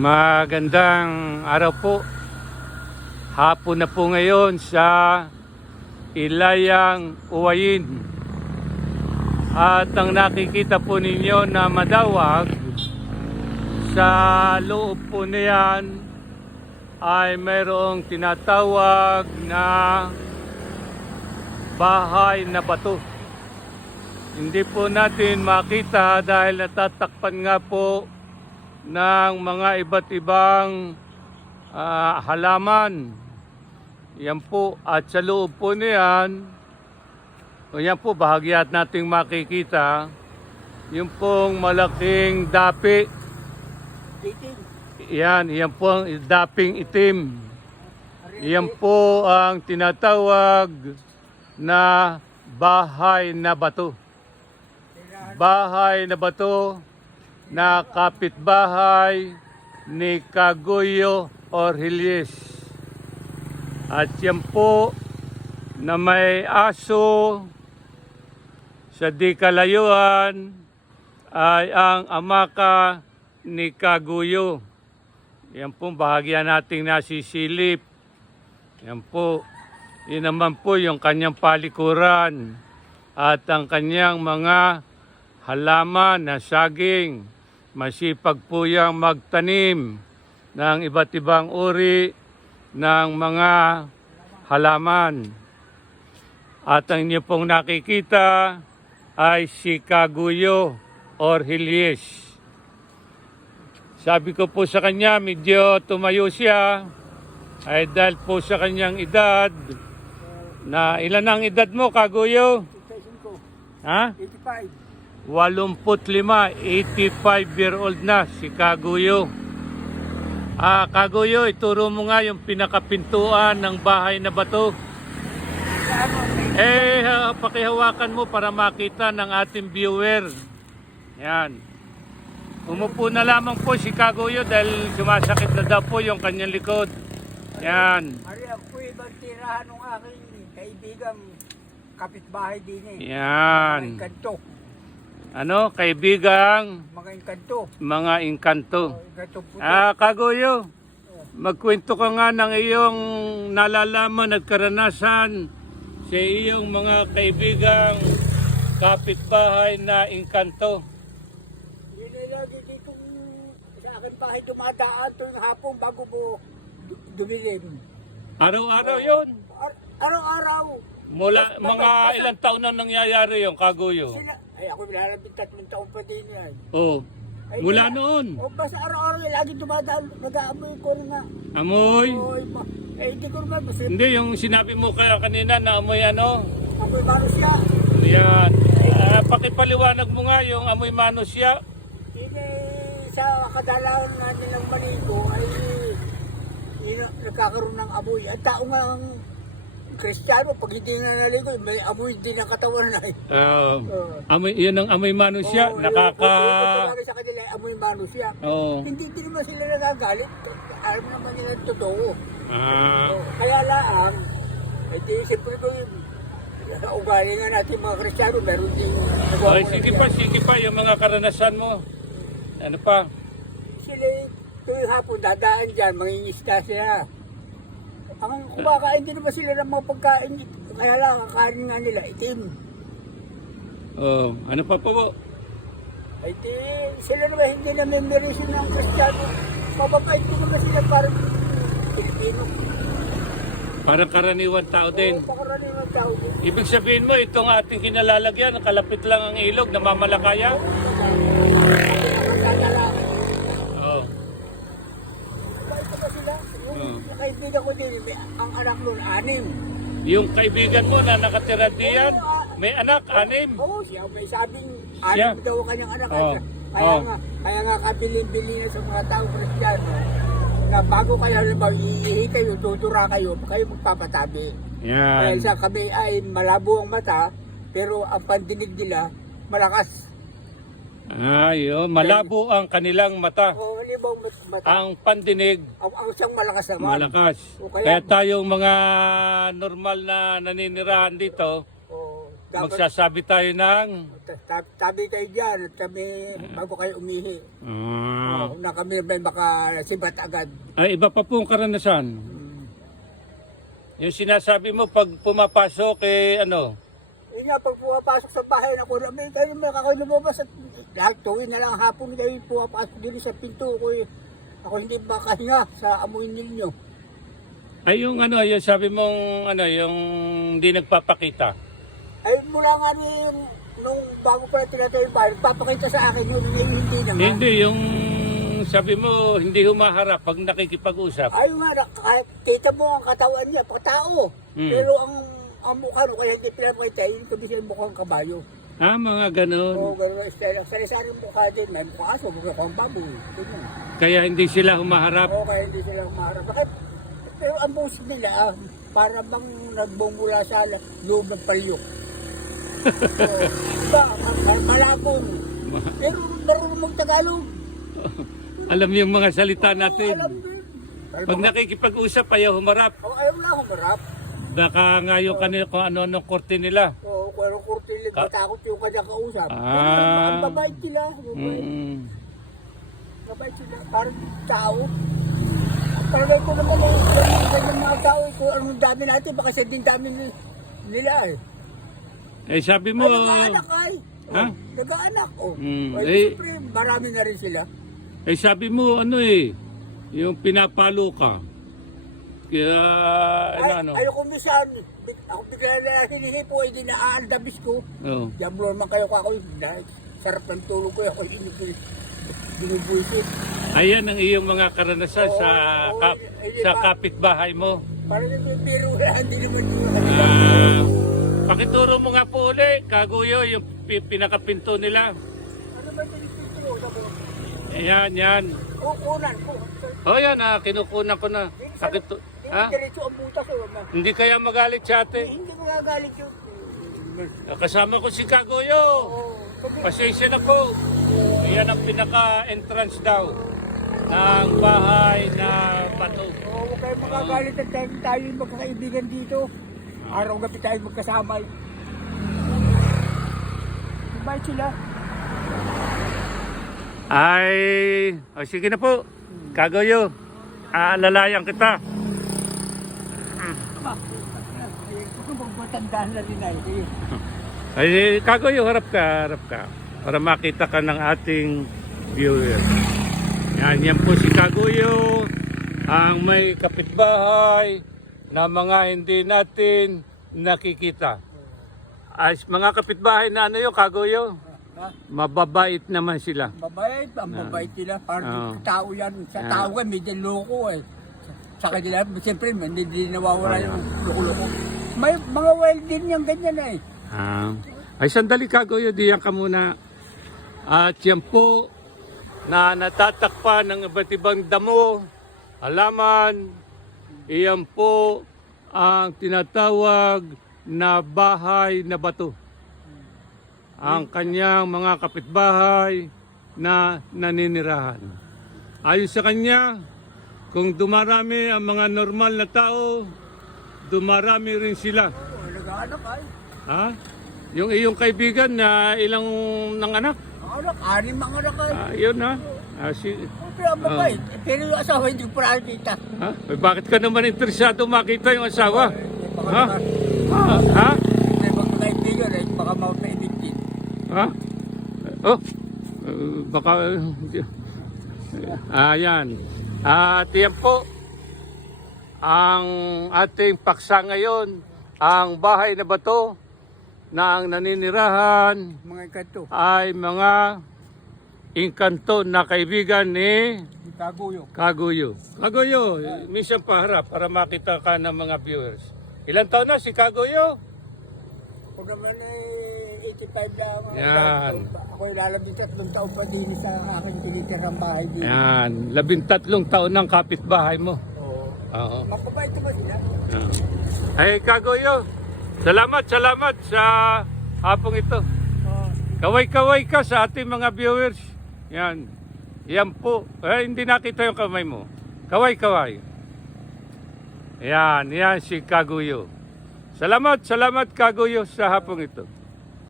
Magandang araw po. Hapon na po ngayon sa Ilayang Uwayin. At ang nakikita po ninyo na madawag sa loob po niyan ay mayroong tinatawag na bahay na bato. Hindi po natin makita dahil natatakpan nga po ng mga iba't ibang ah, halaman. Yan po, at sa loob po niyan, o yan po, bahagya nating makikita, yung pong malaking dapi, Dating. yan, yan po ang daping itim. Yan po ang tinatawag na bahay na bato. Bahay na bato na kapitbahay ni Kaguyo Orhilies. At yan po na may aso sa di kalayuan ay ang amaka ni Kaguyo. Yan po bahagya nating nasisilip. Yan po. Yun naman po yung kanyang palikuran at ang kanyang mga halaman na saging. Masipag po yang magtanim ng iba't ibang uri ng mga halaman. At ang inyo pong nakikita ay si Kaguyo or Hilyes. Sabi ko po sa kanya, medyo tumayo siya ay dahil po sa kanyang edad na ilan ang edad mo, Kaguyo? Station ko. Ha? 85. 85, 85 year old na si Kaguyo. Ah, Kaguyo, ituro mo nga yung pinakapintuan ng bahay na bato. Eh, ha- pakihawakan mo para makita ng ating viewer. Yan. Umupo na lamang po si Kaguyo dahil sumasakit na daw po yung kanyang likod. Yan. Ari ako ibang tirahan ng aking kaibigang kapitbahay din eh. Yan. inkanto. Ano, kaibigang Mga inkanto. mga inkanto. Oh. Ah, Kaguyo, magkwento ka nga ng iyong nalalaman at karanasan sa iyong mga kaibigang kapitbahay na inkanto. Yun ay lagi dito sa akin bahay dumadaan tuwing hapon bago mo du- dumilim. Araw-araw yon. Ar- Araw-araw. Mula mga ilang taon na nangyayari yung Kaguyo. Sila, nilalabing tatlong taon pa din yan. Oh, Ay, mula sila- noon. O basta araw-araw yung lagi dumadaan, nag-aamoy ko rin nga. Amoy. Oy, ma- eh hindi ko naman kasi Hindi, yung sinabi mo kaya kanina na amoy ano. amoy baro siya. Yan. Ah, pakipaliwanag mo nga yung amoy manusya. Hindi sa kadalawan natin ng maligo ay yun, nagkakaroon ng amoy. Ang tao nga ang Kristiyano, pag hindi na naligo, may amoy din ang katawan na eh. Ah, Oo. amoy, yun ang amoy manusya. Oo, Nakaka... yung- sa kanila, ay amoy mano siya. Oo. Hindi din naman sila nagagalit. Alam naman nila ang totoo. Ah, Oo, Kaya lang, eh di siyempre ko yung ugali nga natin mga Kristiyano, meron din Ay, sige pa, sige pa, yung mga karanasan mo. Ano pa? Sila tuwing hapon dadaan dyan, mangingisda sila. Ang kumakain din naman sila ng mga pagkain, kaya lang ang kanin nga nila, itim. Oh, ano pa po? Ay di, sila naman hindi na memorization ng Kristiyano. Mababait din naman sila parang Pilipino. Parang karaniwan tao din. Oo, Pakaraniwan tao din. Ibig sabihin mo, itong ating kinalalagyan, kalapit lang ang ilog, namamalakaya? Magdadala. Oh. Mabait naman sila. Yung Oo. kaibigan ko din, may- ang anak nun, anim. Yung kaibigan mo na nakatira diyan, may anak, anim. Oo, siya may sabing Siya? anim daw ang kanyang anak. Oo. Kaya Oo. nga, kaya nga kabilin-bili na sa mga taong Kristiyano na bago kayo halimbawa iihi kayo, tutura kayo, kayo magpapatabi. Dahil Yan. sa kami ay malabo ang mata, pero ang pandinig nila malakas. Ah, yun. Malabo ang kanilang mata. O mat- mata, Ang pandinig, ang, ang siyang malakas naman. malakas. O Kaya kaya, tayong mga normal na naninirahan dito, o, Dapat- magsasabi tayo ng... Ta- ta- Tabi kayo dyan at kami bago kayo umihi. Ah. Oh, na kami may makasibat agad. Ay, iba pa po ang karanasan. Yung sinasabi mo pag pumapasok eh ano, Yun nga, pag pumapasok sa bahay, ako na may kayo may kakayo lumabas at lahat tuwin na lang hapon kayo pumapasok din sa pinto ko. eh. Ako hindi makahinga sa amoy ninyo. ay yung ano, yung sabi mong ano, yung hindi nagpapakita. Ay mula nga rin yung nung bago pa tinatayo yung bahay, papakita sa akin yun, ngayon hindi na nga. Hindi, yung sabi mo hindi humaharap pag nakikipag-usap. Ay nga, kahit kita mo ang katawan niya, patao. Hmm. Pero ang ang mukha mo, kaya hindi pinapakita, yung kabisa yung mukhang kabayo. Ah, mga ganun. Oo, gano'n ang style. Sari-sari yung mukha din, may mukha aso, mukha kang baboy. Ganyan. Kaya hindi sila humaharap. Oo, kaya hindi sila umaharap. Bakit? Pero ang boses nila, ah, para bang nagbumula sa loob ng palyok. Oo. Diba, ma- ma- malabong. Pero marunong mag-Tagalog. Alam yung mga salita Alam natin. din. Pero Pag nakikipag-usap, ayaw humarap. Oh, ayaw na humarap. Baka ngayon kanila kung ano-ano korte nila. Oo, kung anong kurtilig, Ka- matakot yung kanyang kausap. Ah. Ang babait sila. Mabait. Mm. Mabait sila. Parang tao. Parang ko naman eh, ganyan ganyan mga tao, kung anong dami natin, baka sa din dami ni- nila eh. Eh sabi mo, Ay, nag-aanak ay. Ha? Oh, nag-aanak, oh. Hmm, Ay, eh- siyempre, marami na rin sila. eh sabi mo ano eh, yung pinapalo ka. Kaya, Ay, ano, ayoko minsan, ako bigla na hinihipo, ay di naaaldabis ko. oh. Diablo naman kayo kako, dahil sarap ng tulog ko, ako inipil. Binubuisit. Ayan ang iyong mga karanasan sa Oo, kap, eh, sa kapitbahay mo. Parang yung biro na, hindi naman. Ah, pakituro mo nga po uli, kaguyo, yung pi- pinakapinto nila. Ano ba yung ko, Ayan, yan. Kukunan ko. Oh, yan ah, kinukunan ko na. Hindi ha? diretso ang butas ko. Ma. Hindi kaya magalit si Eh, ate. Hindi ko nagalit yun. Kasama ko si Kagoyo. Sabi- Pasensya na po. Ayan ang pinaka-entrance daw ng bahay na bato. Oo, huwag kayong magagalit at tayo, tayo yung magkakaibigan dito. Araw-gabi tayo magkasama. Mabait sila. Ay, oh, sige na po. Kagoyo, aalalayan kita. Aba, eh, kung magmatandaan na rin ay. eh, Ay, Kagoyo, harap ka, harap ka. Para makita ka ng ating viewers. Yan, yan po si Kagoyo, ang may kapitbahay na mga hindi natin nakikita. Ay, mga kapitbahay na ano yun, Kagoyo? Ha? Mababait naman sila. Mabait, ang mabait nila. Parang Oo. tao yan. Sa Ah. tao ka, medyo loko eh. Sa kanila, siyempre, hindi din nawawala yung loko-loko. May mga wild din yung ganyan eh. Ah, ay sandali Kagoyo, diyan ka muna. At yan po na natatakpan ng iba't ibang damo, halaman, iyan po ang tinatawag na bahay na bato. Ang kanyang mga kapitbahay na naninirahan. Ayon sa kanya, kung dumarami ang mga normal na tao, dumarami rin sila. Oo, nag-aanak ay. Ha? Yung iyong kaibigan na ilang ng anak? Anak, anim ang anak ay. Ah, yun ha? Ah, si, Oh, Pero ang Pero yung asawa hindi ko pa nakikita. ha? Eh, bakit ka naman interesado makita yung asawa? Baka Ha? Ha? Ha? eh, baka kaibigan eh, baka mapainit din. Ha? Oh, uh, baka... Ayan. At yan po, ang ating paksa ngayon, ang bahay na bato na ang naninirahan Mga kanto, ay mga inkanto na kaibigan ni kaguyo. Kaguyo. Kaguyo, minsan paharap para makita ka ng mga viewers. Ilan taon na si Kaguyo? Kung naman eh, 85 lang. ang Yan. Ako yung lalabing tatlong taon pa din sa aking tinitirang bahay din. Yan, labintatlong taon ng kapitbahay mo. Oo. Oo. Mapabait naman sila. Ay, Kaguyo, salamat, salamat sa hapong ito. Oo. Kaway-kaway ka sa ating mga viewers. Yan. Yan po. Eh, hindi nakita yung kamay mo. Kaway-kaway. Yan, yan si Kaguyo. Salamat, salamat Kaguyo sa hapong ito.